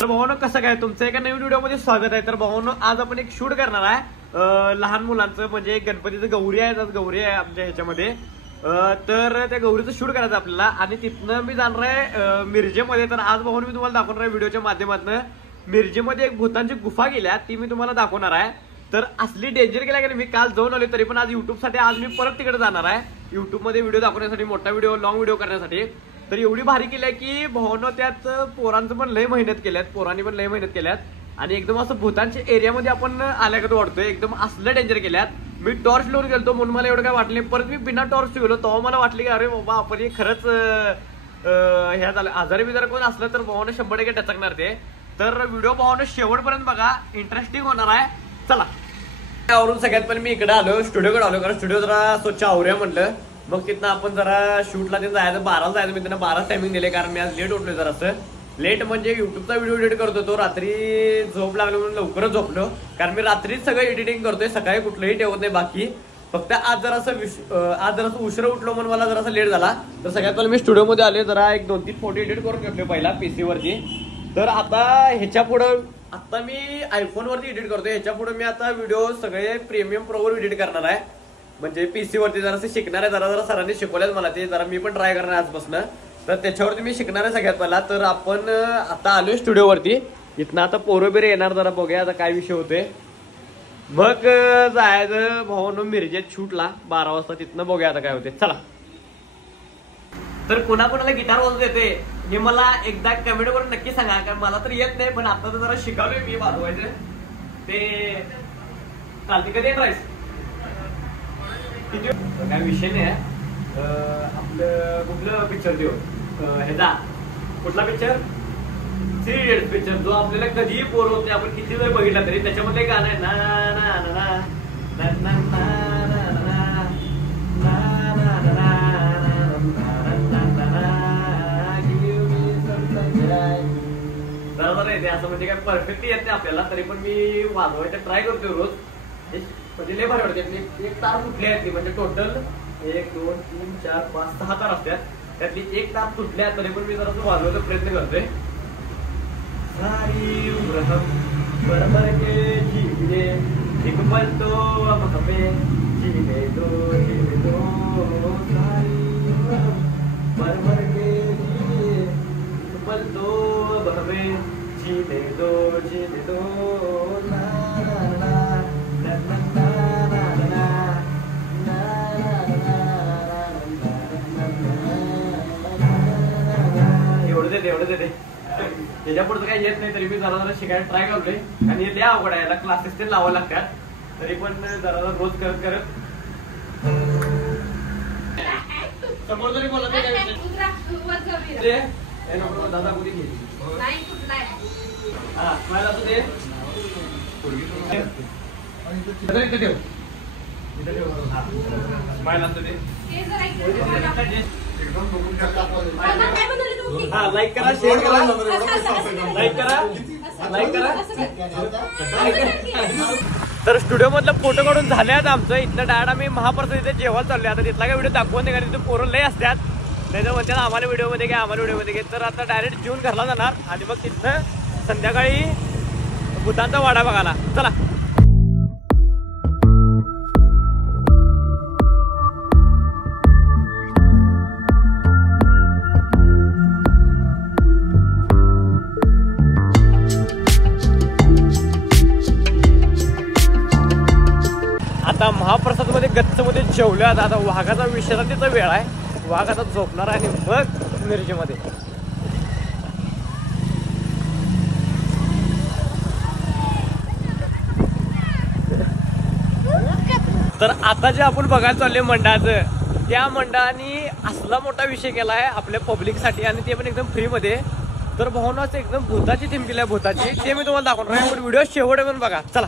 तर भावांनो कसं काय तुमचं एका नवीन व्हिडिओमध्ये स्वागत आहे। तर भावांनो आज आपण एक शूट करणार आहे लहान मुलांचं, म्हणजे गणपतीचं गौरी आहे, गौरी आहे आमच्या ह्याच्यामध्ये। तर त्या गौरीचं शूट करायचं आपल्याला आणि तिथनं मी जाणार आहे मिरजेमध्ये। तर आज भावांनो मी तुम्हाला दाखवणार आहे व्हिडिओच्या माध्यमातून मिरजेमध्ये एक भूतांची गुफा गेल्या, ती मी तुम्हाला दाखवणार आहे। तर असली डेंजर केला की मी काल जाऊन आलो, तरी पण आज युट्यूबसाठी आज मी परत तिकडे जाणार आहे, युट्यूबमध्ये व्हिडिओ दाखवण्यासाठी, मोठा व्हिडिओ, लॉंग व्हिडिओ करण्यासाठी। तर एवढी भारी केली की भावांनो त्यात पोरांचं पण लय मेहनत केल्यात, पोरांनी पण लय मेहनत केल्यात आणि एकदम असं भूतांच्या एरियामध्ये आपण आल्यागत वाटतोय, एकदम असलं डेंजर केल्यात। मी टॉर्च लावून गेलो म्हणून मला एवढं काय वाटलं, परत मी बिना टॉर्च गेलो तेव्हा मला वाटलं की अरे बाबा आपण हे खरंच ह्या झालं आजारी बिजारी कोण असलं तर भावांनो 100% टचकणार ते। तर व्हिडिओ भावांनो शेवटपर्यंत बघा, इंटरेस्टिंग होणार आहे। चला आवरून सगळ्यात पहिले मी इकडे आलो, स्टुडिओकडे आलो, कारण स्टुडिओ जरा स्वच्छ आवरूया म्हटलं। मग तिथनं आपण जरा शूटला ते जायचं, 12ला जायचं, मी त्यांना 12 टायमिंग दिले कारण मी आज लेट उठलोय जरासं। लेट म्हणजे युट्यूबचा व्हिडिओ एडिट करतो तो, रात्री झोप लागलो म्हणून लवकरच झोपलो, कारण मी रात्रीच सगळं एडिटिंग करतोय, सकाळी कुठलंही ठेवत नाही बाकी। फक्त आज जरासं उशिरा उठलो म्हणून मला जरासं लेट झाला। तर सगळ्यात पहिले मी स्टुडिओमध्ये आले, जरा एक 2-3 फोटो एडिट करून घेतले पहिला PC वरती। तर आता ह्याच्या पुढं आता मी आयफोन वरती एडिट करतोय, ह्याच्या पुढे मी आता व्हिडिओ सगळे प्रीमियम प्रोवर एडिट करणार आहे, म्हणजे PC वरती जरासं शिकणार आहे। जरा सरांनी शिकवल्यात मला ते, जरा मी पण ट्राय करणार आजपासून। तर त्याच्यावरती मी शिकणार आहे सगळ्यात पहिला। तर आपण आता आलोय स्टुडिओवरती, इथनं आता पोरं बिरे येणार, जरा बघूया आता काय विषय होतोय। मग जायचं भावांनो मिरजेत शूटला 12 वाजता, तिथनं बघूया आता काय होते। चला तर कोणाकोणाला गिटार वाजवता येते हे मला एकदा कमेंट करून नक्की सांगा, कारण मला तर येत नाही, पण आता तर जरा शिकालोय मी वाजवायचं ते। चालते कधी येत राहीस काय विषय नाही। आपलं कुठलं पिक्चर देऊ ह्याचा, कुठला पिक्चर, 3 इडियट्स पिक्चर, जो आपल्याला कधीही बोर होत नाही, आपण किती वेळ बघितला तरी। त्याच्यामध्ये गाणं आहे ना ना ना ना ना ना बरोबर आहे ते, असं म्हणजे काय परफेक्टली येत नाही आपल्याला, तरी पण मी वाजवायचा ट्राय करतोय रोज, म्हणजे लय भारी वाटते। एक तार तुटली आहे, म्हणजे टोटल 1 2 3 4 5 6 तार असतात, त्यातली एक तार तुटल्या, तरी पण मी जरा वाजवायचा प्रयत्न करतोय। सारी बरोबर के जीवे एक पल तो हमें जीने दो सारी बरोबर के जीवे एक पल तो हमें जीने दो ना ना ना ना एवढं दे त्याच्या पुढचं काही येत नाही, तरी मी जरा शिकायला ट्राय करतोय, आणि हे द्या अवघड आहे, याला क्लासेस ते लावावं लागतात, तरी पण जरा रोज करत समोर जरी बोलत नाही दादा कुठे घे हा मला असं दे स्माइल असं दे, हा लाईक करा, शेअर करा, लाईक करा। तर स्टुडिओ मधलं फोटो काढून झाले आहेत आमचं, इथलं डायरेक्ट आम्ही महाप्रसाद इथे जेवायला चाललोय। आता तिथला काय व्हिडिओ दाखवून नाही, कारण तिथे पोरं लय असतात, त्याच्या म्हणतात आम्हाला व्हिडिओमध्ये घे, तर आता डायरेक्ट जेवून घरला जाणार आणि मग तिथनं संध्याकाळी भूतांचा वाडा बघायला। चला आता महाप्रसाद मध्ये गच्च मध्ये जेवल्या, आता वाघाचा विश्रांतीचा वेळ आहे, वाघ आता झोपणार आहे आणि मग मिरजेमध्ये। तर आता जे आपण बघायला चाललोय मंडळाचं, त्या मंडळाने असला मोठा विषय केलाय आपल्या पब्लिकसाठी, आणि ते पण एकदम फ्री मध्ये। तर भावना एकदम भूताची थीम केली आहे, भूताची, ते मी तुम्हाला दाखवणार आहे, पण व्हिडिओ शेवट पण बघा। चला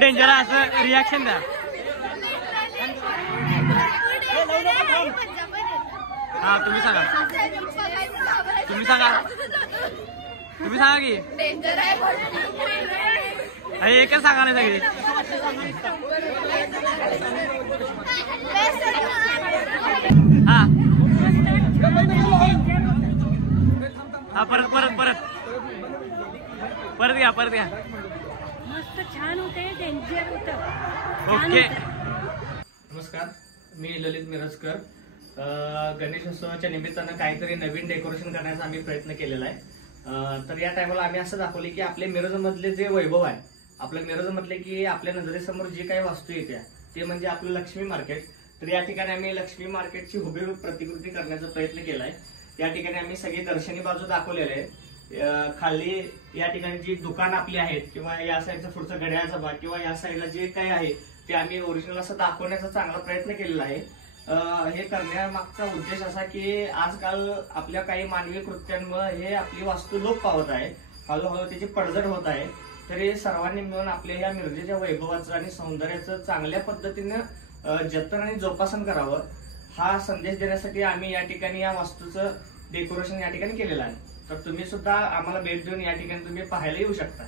डेंजर असं रिॲक्शन द्या. हा तुम्ही सांगा की एकच सांगा नाही सगळी. हा हा परत घ्या. मस्त छान होते, डेंजर होतं. ओके. नमस्कार, मी ललित मिरजकर. गणेशोत्सवाच्या निमित्तानं काहीतरी नवीन डेकोरेशन करण्याचा आम्ही प्रयत्न केलेला आहे. तर या टायमाला आम्ही असं दाखवले की आपले मिरजमधले जे वैभव आहे, आपल्या मिरजमधले की आपल्या नजरेसमोर जी काही वस्तू येत्या ते म्हणजे आपलं लक्ष्मी मार्केट. तर या ठिकाणी आम्ही लक्ष्मी मार्केटची हुबेहूब प्रतिकृती करण्याचा प्रयत्न केलाय. या ठिकाणी आम्ही सगळी दर्शनी बाजू दाखवलेले आहे. खाली या ठिकाणी जी दुकान आपली आहेत किंवा या साईडचा पुढचा घड्याळाचा भाग किंवा या साईडला जे काही आहे ते आम्ही ओरिजिनल असं दाखवण्याचा चांगला प्रयत्न केलेला आहे. हे करण्यामागचा उद्देश असा की आजकाल आपल्या काही मानवी कृत्यांमुळे हे आपली वास्तू लोप पावत आहे, हळूहळू त्याची पडझड होत आहे. तर हे सर्वांनी मिळून आपल्या या मिरजेच्या वैभवाचं आणि सौंदर्याचं चांगल्या पद्धतीनं जतन आणि जोपासन करावं हा संदेश देण्यासाठी आम्ही या ठिकाणी या वास्तूचं डेकोरेशन या ठिकाणी केलेलं आहे. तर तुम्ही सुद्धा आम्हाला भेट देऊन या ठिकाणी तुम्ही पाहायला येऊ शकता.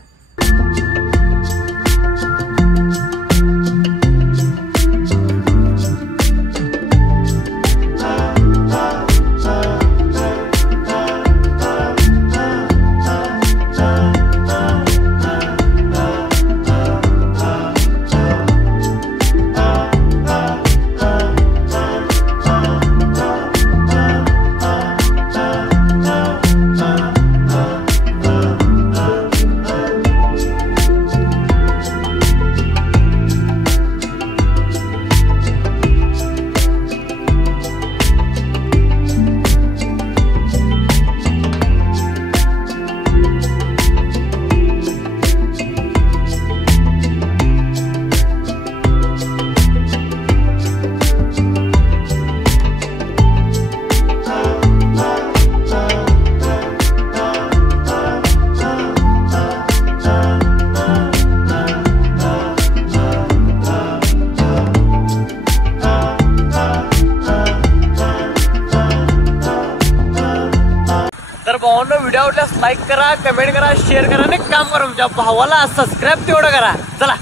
तर भावांनो, व्हिडिओ आवडल्यास लाईक करा, कमेंट करा, शेअर करा आणि काम करा. तुमच्या भावाला सबस्क्राईब तेवढं करा. चला.